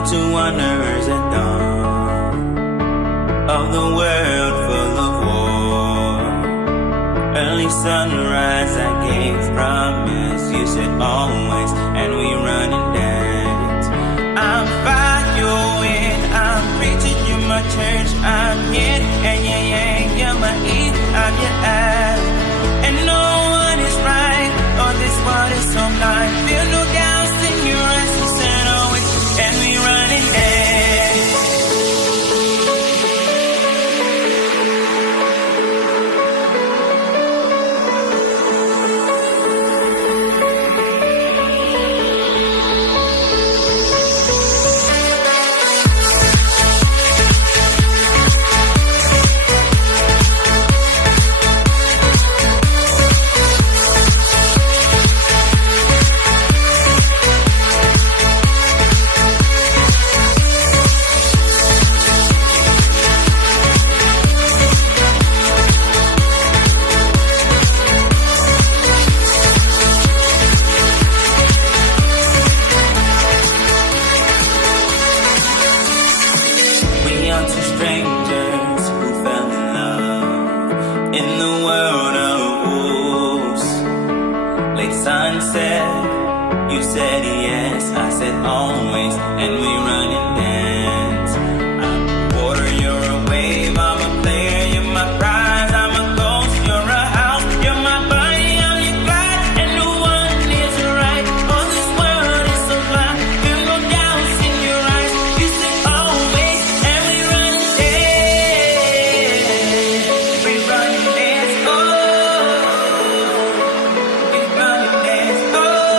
out to wanderers at dawn of the world full of war. Early sunrise I gave promise, you said always, and we run and dance. I'm following, I'm preaching, you're my church, I'm yin and yang, you're my eve, I'm your ass. And no one is right, oh this world is so blind. Feel no doubts in your eyes, you said always, and we run and dance. You said yes, I said always, and we run and dance. I'm a water, you're a wave, I'm a player, you're my prize, I'm a ghost, you're a house, you're my body, I'm your glide, and no one is right. Oh, this world is so blind, feel no doubts in your eyes. You said always, and we run and dance. We run and dance, oh, we run and dance, oh.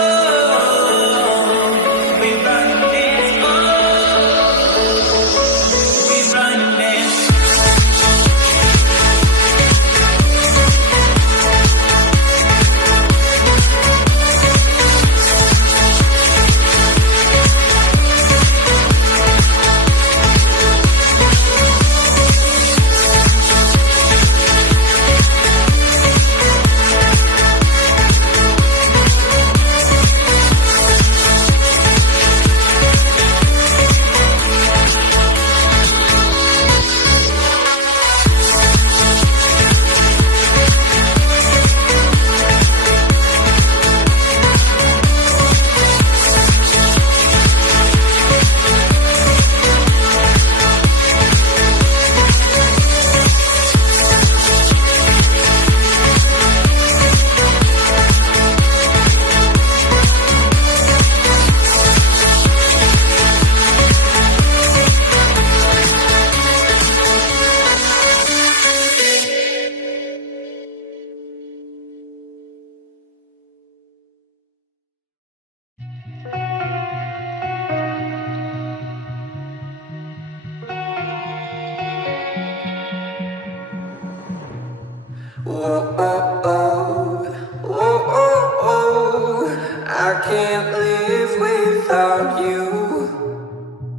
Whoa, oh, oh, whoa, oh, oh, I can't live without you.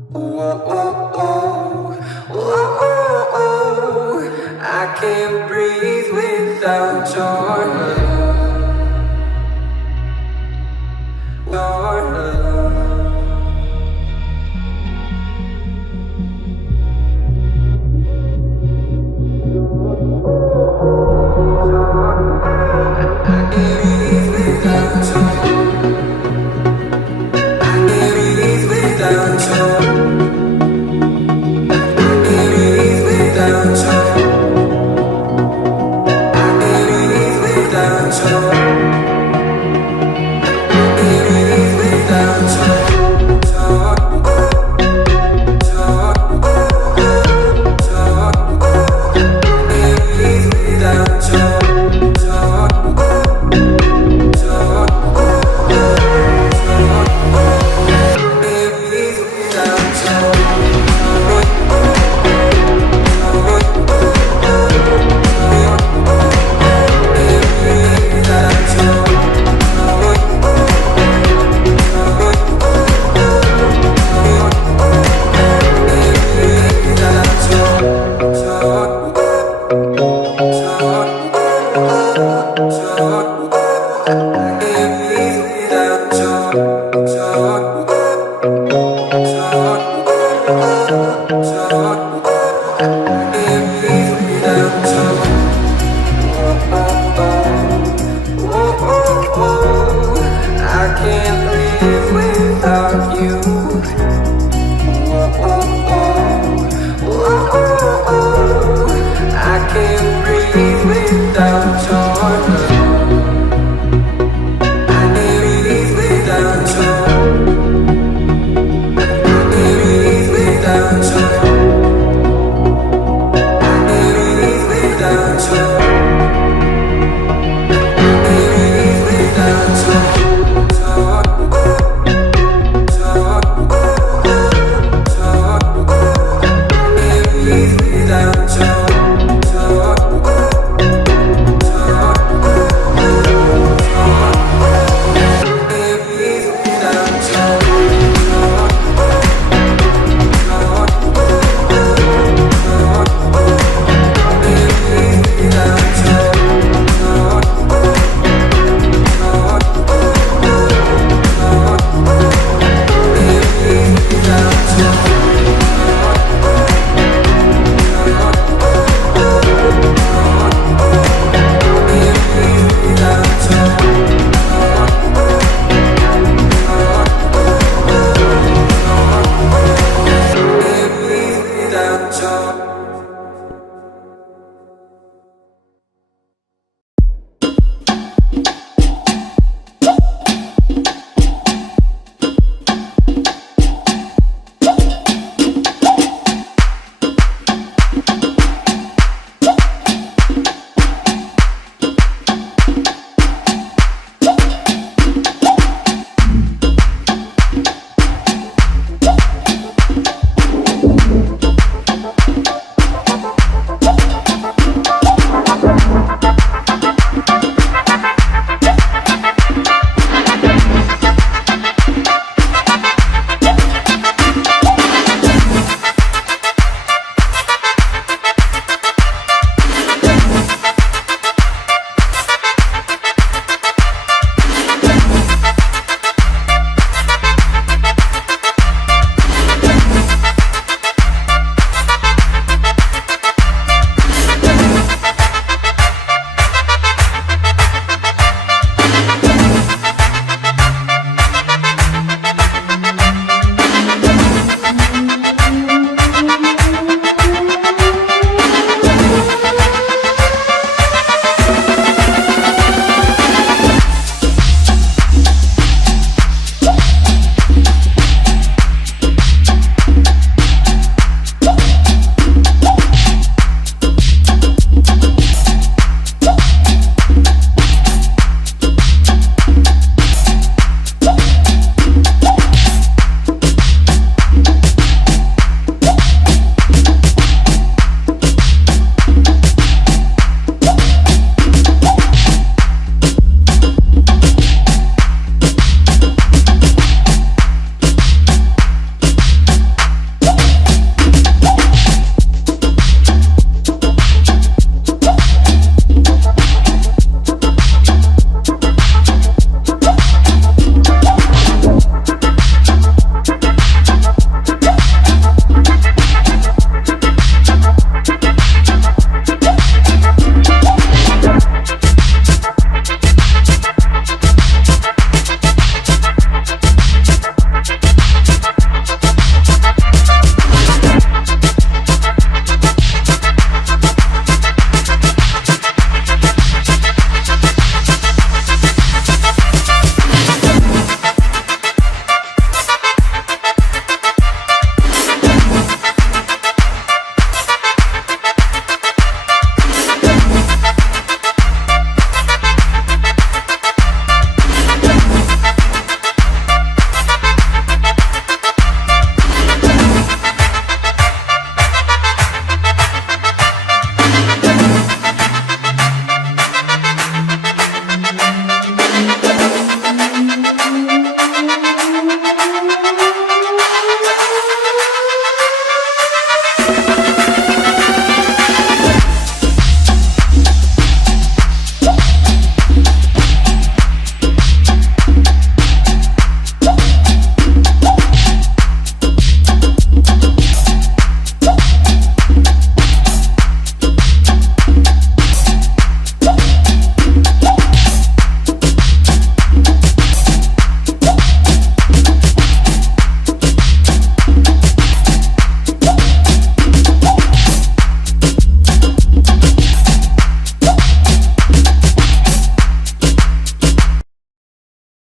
Whoa, oh, oh, whoa, oh, oh, I can't breathe without your love. Your love. I